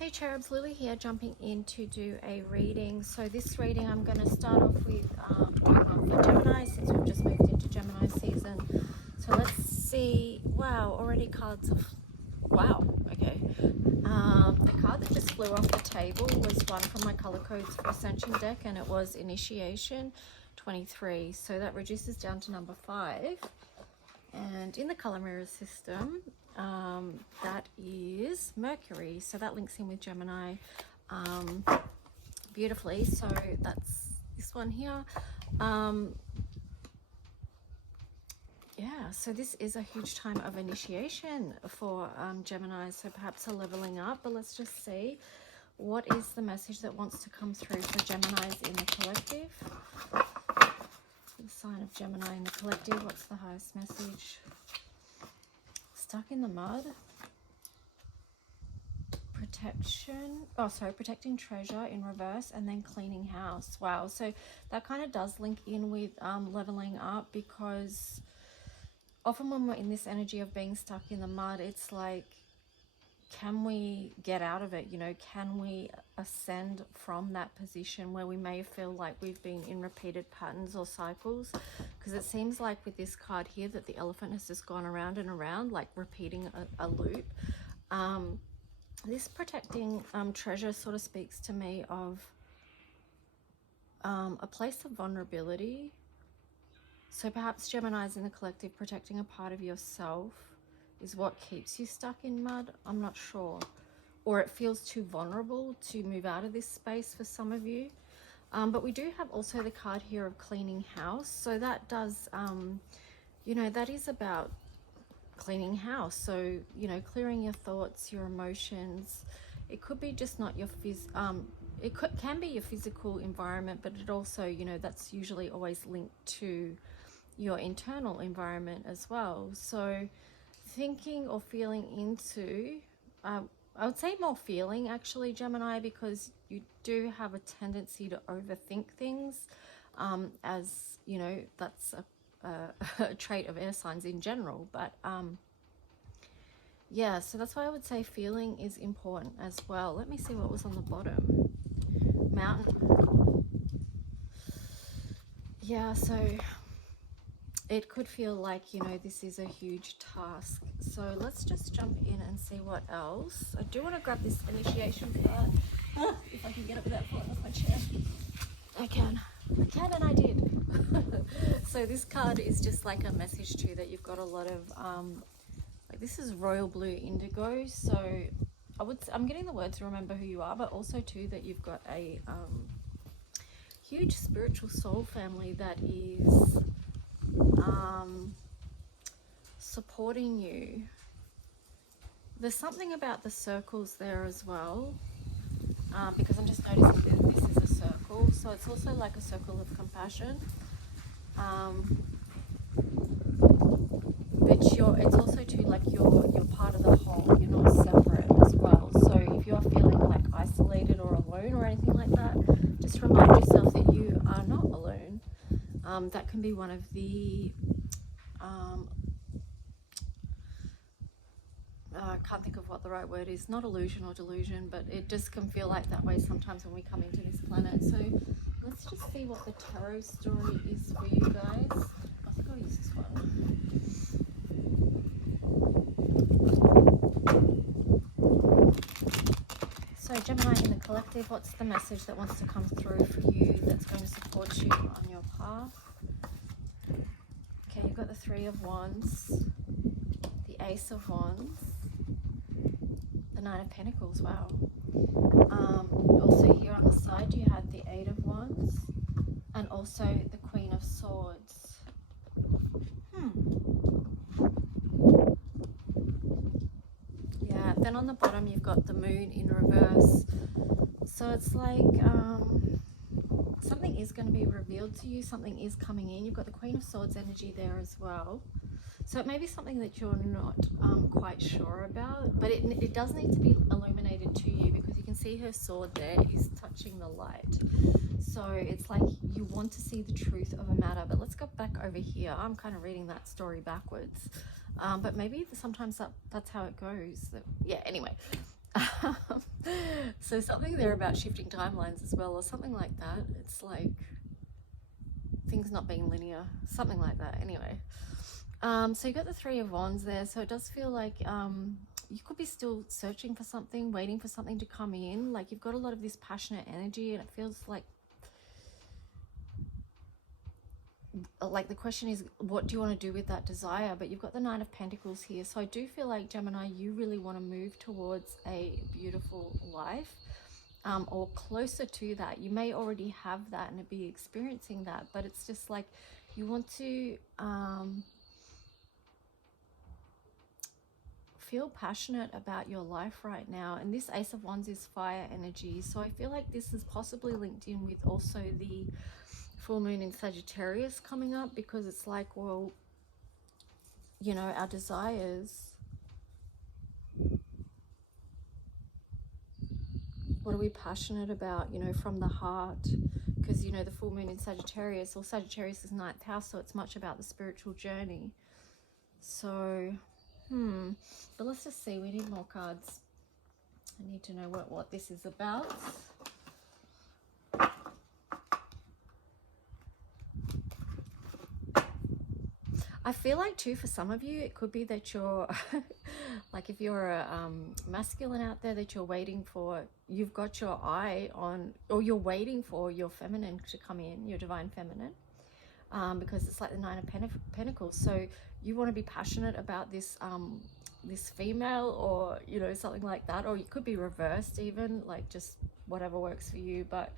Hey Cherubs, Lily here, jumping in to do a reading. So this reading I'm going to start off with doing one for Gemini, since we've just moved into Gemini season. So let's see. Wow, already cards of... Wow, okay. The card that just flew off the table was one from my Color Codes for Ascension deck, and it was Initiation 23. So that reduces down to number 5. And in the color mirror system, that is Mercury, so that links in with Gemini beautifully. So that's this one here. Yeah, so this is a huge time of initiation for Gemini, so perhaps a leveling up. But let's just see, what is the message that wants to come through for Geminis in the collective? The sign of Gemini in the collective, what's the highest message? Stuck in the mud. Protection, protecting treasure in reverse, and then cleaning house. Wow, so that kind of does link in with leveling up, because often when we're in this energy of being stuck in the mud, it's like, can we get out of it? You know, can we ascend from that position where we may feel like we've been in repeated patterns or cycles? Because it seems like with this card here that the elephant has just gone around and around, like repeating a loop. This protecting treasure sort of speaks to me of a place of vulnerability. So perhaps Gemini's in the collective, protecting a part of yourself is what keeps you stuck in mud. I'm not sure. Or it feels too vulnerable to move out of this space for some of you. But we do have also the card here of cleaning house. So that does, you know, that is about cleaning house. So, you know, clearing your thoughts, your emotions. It could be just not your can be your physical environment, but it also, you know, that's usually always linked to your internal environment as well. So thinking or feeling into, I would say more feeling actually, Gemini, because you do have a tendency to overthink things, as you know, that's a trait of air signs in general. But yeah, so that's why I would say feeling is important as well. Let me see what was on the bottom. Mountain. Yeah, so it could feel like, you know, this is a huge task. So let's just jump in and see what else. I do want to grab this initiation card. If I can get it without falling off my chair. I can, and I did. So this card is just like a message too, that you've got a lot of, like this is royal blue indigo. So I'm getting the word to remember who you are, but also too that you've got a huge spiritual soul family that is supporting you. There's something about the circles there as well, because I'm just noticing that this is a circle, so it's also like a circle of compassion, but it's also too like you're part of the whole, you're not separate as well. So if you're feeling like isolated or alone or anything like that, just remind yourself that you are not alone. That can be one of the I can't think of what the right word is, not illusion or delusion, but it just can feel like that way sometimes when we come into this planet. So let's just see what the tarot story is for you guys. I think I'll use this one. So Gemini in the collective, what's the message that wants to come through for you that's going to support you on your path? Okay, you've got the 3 of Wands, the Ace of Wands, the 9 of Pentacles. Wow. Also here on the side you had the 8 of Wands and also the Queen of Swords. Yeah, then on the bottom you've got the Moon in reverse. So it's like something is going to be revealed to you, something is coming in. You've got the Queen of Swords energy there as well. So it may be something that you're not quite sure about, but it does need to be illuminated to you, because you can see her sword there is touching the light. So it's like you want to see the truth of a matter. But let's go back over here. I'm kind of reading that story backwards, but maybe sometimes that's how it goes. Yeah, anyway. So something there about shifting timelines as well, or something like that. It's like things not being linear, something like that. Anyway, so you got the Three of Wands there. So it does feel like you could be still searching for something, waiting for something to come in. Like you've got a lot of this passionate energy, and it feels like the question is, what do you want to do with that desire? But you've got the Nine of Pentacles here. So I do feel like, Gemini, you really want to move towards a beautiful life, or closer to that. You may already have that and be experiencing that, but it's just like you want to feel passionate about your life right now. And this Ace of Wands is fire energy. So I feel like this is possibly linked in with also the full moon in Sagittarius coming up, because it's like, well, you know, our desires, what are we passionate about, you know, from the heart? Because, you know, the full moon in Sagittarius, or Sagittarius is 9th house, so it's much about the spiritual journey. So but let's just see, we need more cards. I need to know what this is about. I feel like too, for some of you, it could be that you're like, if you're a masculine out there, that you're waiting for, you've got your eye on, or you're waiting for your feminine to come in, your divine feminine, because it's like the Nine of Pentacles. So you want to be passionate about this this female, or, you know, something like that. Or it could be reversed even, like just whatever works for you. But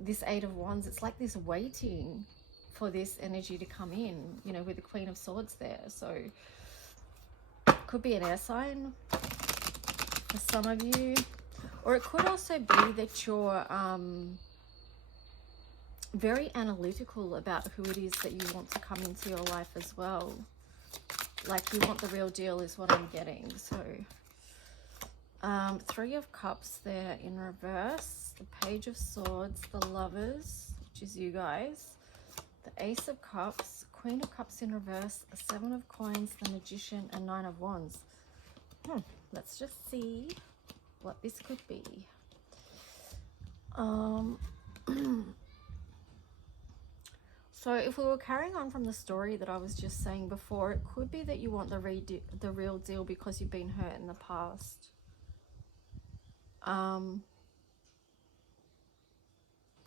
this Eight of Wands, it's like this waiting for this energy to come in, you know, with the Queen of Swords there. So it could be an air sign for some of you, or it could also be that you're very analytical about who it is that you want to come into your life as well. Like you want the real deal is what I'm getting. So Three of Cups there in reverse, the Page of Swords, the Lovers, which is you guys, the Ace of Cups, Queen of Cups in reverse, the Seven of Coins, the Magician, and Nine of Wands. Let's just see what this could be. So if we were carrying on from the story that I was just saying before, it could be that you want the real deal because you've been hurt in the past.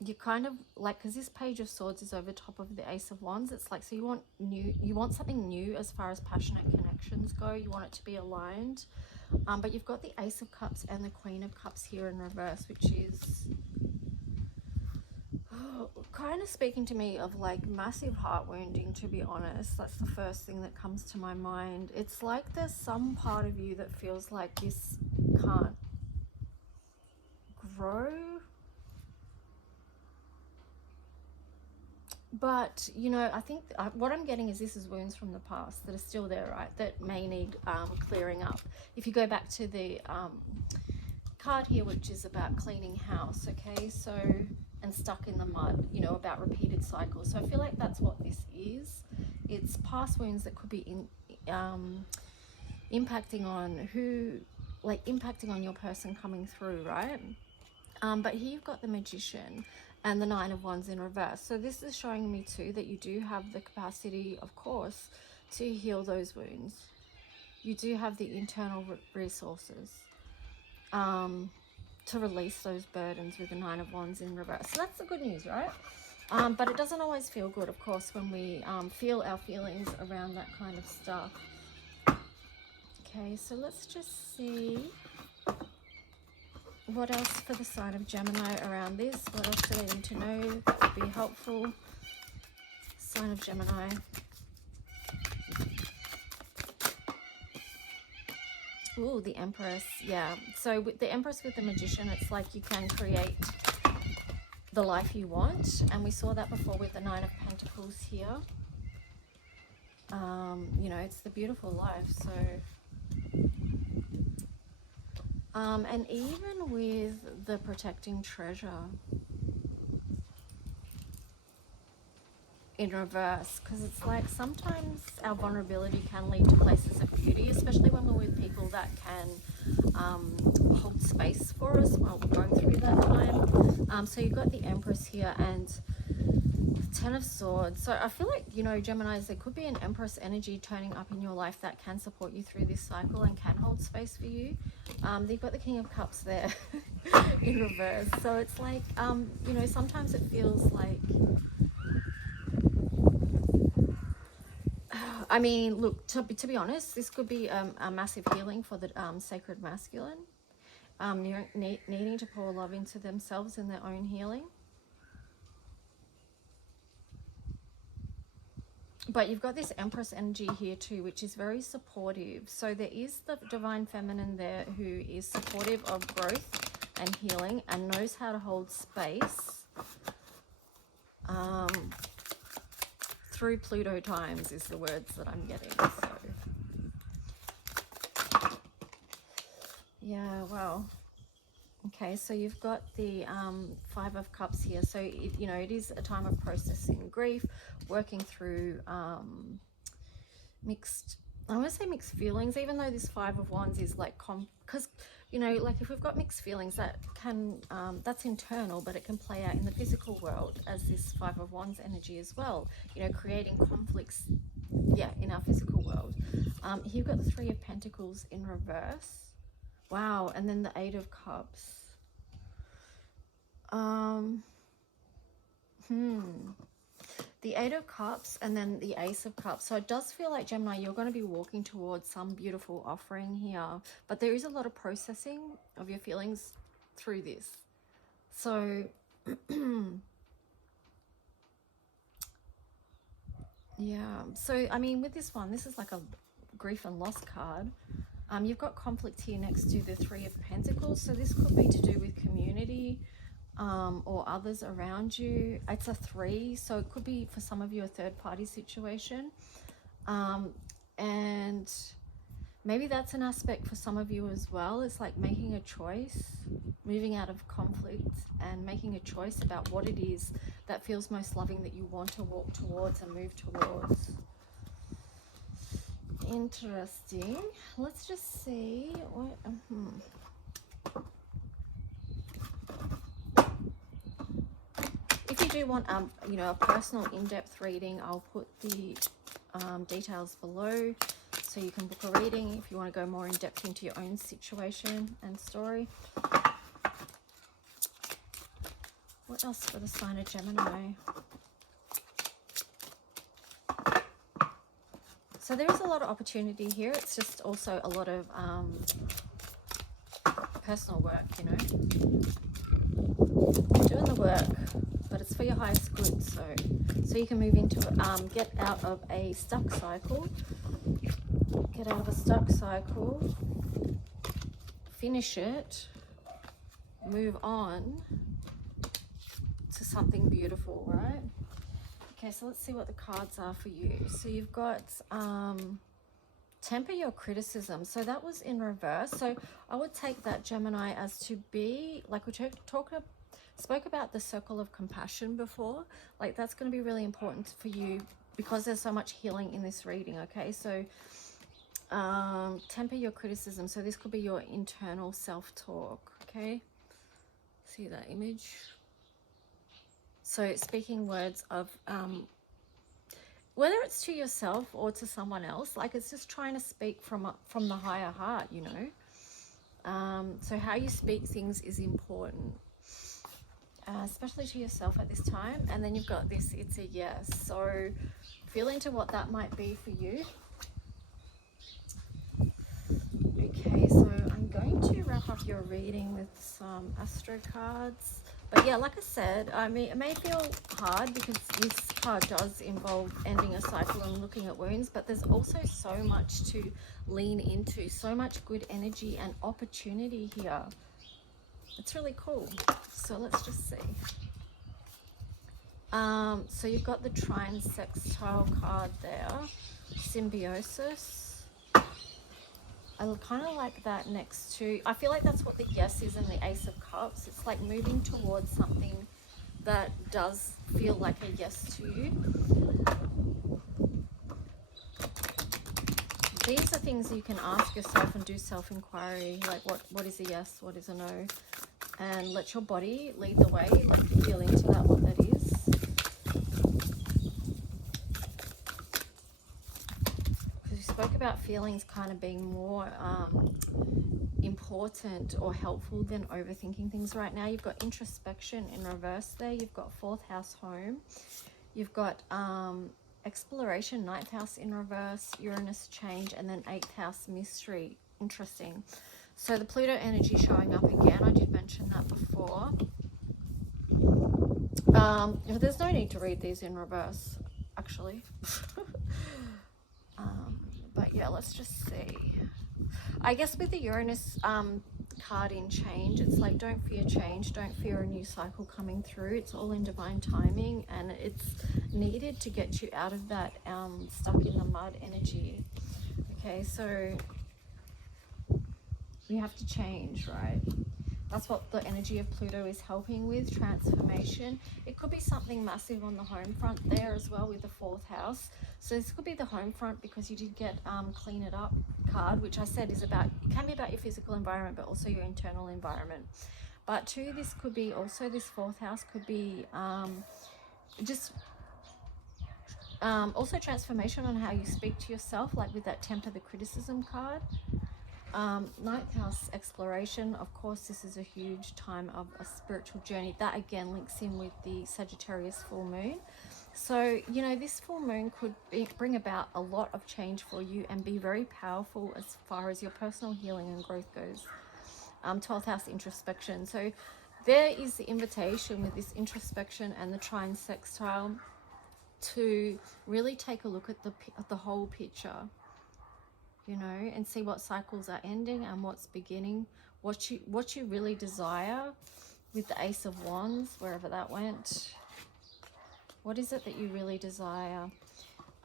You kind of like, because this Page of Swords is over top of the Ace of Wands, it's like, so you want something new as far as passionate connections go. You want it to be aligned, but you've got the Ace of Cups and the Queen of Cups here in reverse, which is kind of speaking to me of like massive heart wounding, to be honest. That's the first thing that comes to my mind. It's like there's some part of you that feels like this can't grow. But, you know, I think what I'm getting is this is wounds from the past that are still there, right? That may need clearing up. If you go back to the card here, which is about cleaning house, okay? So, and stuck in the mud, you know, about repeated cycles. So I feel like that's what this is. It's past wounds that could be impacting on impacting on your person coming through, right? But here you've got the Magician and the Nine of Wands in reverse. So this is showing me too that you do have the capacity, of course, to heal those wounds. You do have the internal resources to release those burdens with the Nine of Wands in reverse. So that's the good news, right? But it doesn't always feel good, of course, when we feel our feelings around that kind of stuff. Okay, so let's just see what else for the sign of Gemini around this. What else do they need to know that would be helpful? Sign of Gemini. Ooh, the Empress. Yeah, so with the Empress with the Magician, it's like you can create the life you want, and we saw that before with the Nine of Pentacles here. You know, it's the beautiful life. So and even with the protecting treasure in reverse, because it's like sometimes our vulnerability can lead to places of beauty, especially when we're with people that can hold space for us, or So you've got the Empress here and Ten of Swords. So I feel like, you know, Geminis, there could be an Empress energy turning up in your life that can support you through this cycle and can hold space for you. You've got the King of Cups there in reverse. So it's like, you know, sometimes it feels like, I mean, look, to be honest, this could be a massive healing for the sacred masculine, needing to pour love into themselves in their own healing. But you've got this Empress energy here too, which is very supportive. So there is the divine feminine there who is supportive of growth and healing and knows how to hold space through Pluto times is the words that I'm getting. So yeah, wow. Okay, so you've got the Five of Cups here. So, you know, it is a time of processing grief, working through mixed feelings, even though this Five of Wands is like, because, you know, like if we've got mixed feelings, that can, that's internal, but it can play out in the physical world as this Five of Wands energy as well, you know, creating conflicts, yeah, in our physical world. Here you've got the Three of Pentacles in reverse. Wow, and then the Eight of Cups. The Eight of Cups and then the Ace of Cups. So it does feel like, Gemini, you're going to be walking towards some beautiful offering here. But there is a lot of processing of your feelings through this. So, yeah. So, I mean, with this one, this is like a grief and loss card. You've got conflict here next to the Three of Pentacles. So this could be to do with community or others around you. It's a 3, so it could be for some of you a third-party situation. And maybe that's an aspect for some of you as well. It's like making a choice, moving out of conflict and making a choice about what it is that feels most loving that you want to walk towards and move towards. Interesting. Let's just see what if you do want you know, a personal in-depth reading, I'll put the details below so you can book a reading if you want to go more in depth into your own situation and story. What else for the sign of Gemini? So there is a lot of opportunity here. It's just also a lot of personal work, you know. Doing the work, but it's for your highest good. So you can move into it, get out of a stuck cycle. Get out of a stuck cycle. Finish it. Move on to something beautiful, right? Okay, so let's see what the cards are for you. So you've got temper your criticism. So that was in reverse. So I would take that, Gemini, as to be, like we spoke about the circle of compassion before. Like that's going to be really important for you because there's so much healing in this reading, okay? So temper your criticism. So this could be your internal self-talk, okay? See that image? So speaking words of, whether it's to yourself or to someone else, like it's just trying to speak from the higher heart, you know. So how you speak things is important, especially to yourself at this time. And then you've got this, it's a yes. So feel into what that might be for you. Okay, so I'm going to wrap up your reading with some Astro cards. But yeah, like I said, I mean, it may feel hard because this card does involve ending a cycle and looking at wounds, but there's also so much to lean into, so much good energy and opportunity here. It's really cool. So let's just see. So you've got the trine sextile card there, symbiosis. I kind of like that next to, I feel like that's what the yes is in the Ace of Cups. It's like moving towards something that does feel like a yes to you. These are things you can ask yourself and do self-inquiry, like what is a yes, what is a no. and let your body lead the way. Like, feel into that, what that is. Because we spoke about feelings kind of being more important or helpful than overthinking things right now. You've got introspection in reverse there. You've got 4th house home. You've got exploration, 9th house in reverse, Uranus change, and then 8th house mystery. Interesting. So the Pluto energy showing up again. I did mention that before. There's no need to read these in reverse, actually. But yeah, let's just see. I guess with the Uranus card in change, it's like, don't fear change, don't fear a new cycle coming through. It's all in divine timing, and it's needed to get you out of that stuck in the mud energy. Okay, so we have to change, right? That's what the energy of Pluto is helping with, transformation. It could be something massive on the home front there as well with the 4th house. So this could be the home front, because you did get clean it up card, which I said is about, it can be about your physical environment, but also your internal environment. But too, this could be also, this 4th house could be just also transformation on how you speak to yourself, like with that temper the criticism card. 9th house exploration, of course, this is a huge time of a spiritual journey. That again links in with the Sagittarius full moon. So, you know, this full moon could bring about a lot of change for you and be very powerful as far as your personal healing and growth goes. 12th house introspection. So there is the invitation with this introspection and the trine sextile to really take a look at the whole picture, you know, and see what cycles are ending and what's beginning, what you really desire with the Ace of Wands, wherever that went. What is it that you really desire?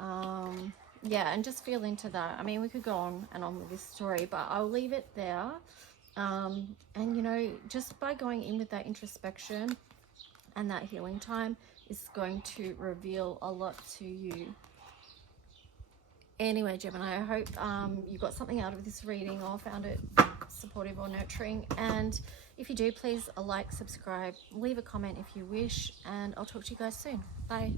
Yeah, and just feel into that. I mean, we could go on and on with this story, but I'll leave it there. And, you know, just by going in with that introspection and that healing time is going to reveal a lot to you. Anyway, Gemini, I hope you got something out of this reading or found it supportive or nurturing. And if you do, please like, subscribe, leave a comment if you wish, and I'll talk to you guys soon. Bye.